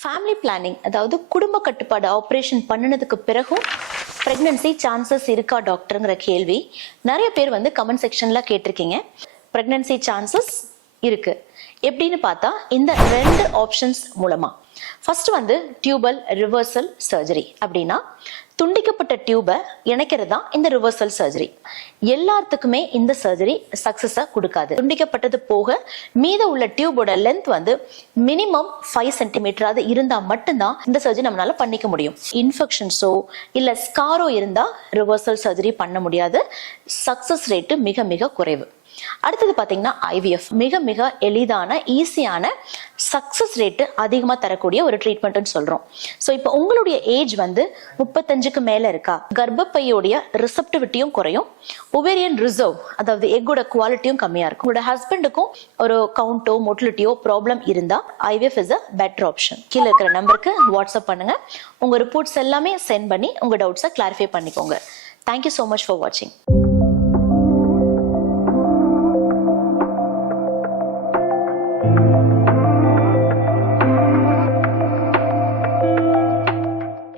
Family planning அதாவது குடும்ப கட்டுப்பாடு ஆப்ரேஷன் பண்ணினதுக்கு பிறகும் ப்ரெக்னன்சி சான்சஸ் இருக்கா டாக்டருங்கிற கேள்வி. நிறைய பேர் வந்து கமெண்ட் செக்ஷன்ல கேட்டிருக்கீங்க. ப்ரெக்னன்சி சான்சஸ் இருக்குது எப்படின்னு பார்த்தா இந்த ரெண்டு ஆப்ஷன்ஸ் மூலமா. ஃபர்ஸ்ட் வந்து டியூபல் ரிவர்சல் சர்ஜரி அப்படின்னா துண்டிக்கப்பட்ட டியூபை இணைக்கிறது தான் இந்த ரிவர்சல் சர்ஜரி எல்லாத்துக்குமே இந்த சர்ஜரி சக்சஸா கொடுக்காது. துண்டிக்கப்பட்டது போக மீத உள்ள டியூபோட லென்த் வந்து மினிமம் ஃபைவ் சென்டிமீட்டராவது இருந்தா மட்டும்தான் இந்த சர்ஜரி நம்மளால பண்ணிக்க முடியும். இன்ஃபெக்ஷன்ஸோ இல்ல ஸ்காரோ இருந்தா ரிவர்சல் சர்ஜரி பண்ண முடியாது. சக்சஸ் ரேட்டு மிக மிக குறைவு. அடுத்தது பாத்தீங்கன்னா ஐவிஎஃப் மிக மிக எளிதான ஈஸியான சக்சஸ் ரேட்டு அதிகமாக தரக்கூடிய ஒரு ட்ரீட்மெண்ட்னு சொல்கிறோம் ஸோ இப்போ உங்களுடைய ஏஜ் வந்து முப்பத்தஞ்சுக்கு மேலே இருக்கா? கர்ப்பப்பையோடைய ரிசப்டிவிட்டியும் குறையும். ஒவேரியன் ரிசர்வ் அதாவது எக்கோட குவாலிட்டியும் கம்மியாக இருக்கும். உங்களோட ஹஸ்பண்டுக்கும் ஒரு கவுண்டோ மொட்டிலிட்டியோ ப்ராப்ளம் இருந்தால் IVF is a better option கீழே இருக்கிற நம்பருக்கு வாட்ஸ்அப் பண்ணுங்க. உங்கள் ரிப்போர்ட்ஸ் எல்லாமே சென்ட் பண்ணி உங்கள் டவுட்ஸை கிளாரிஃபை பண்ணிக்கோங்க. Thank you so much for வாட்சிங்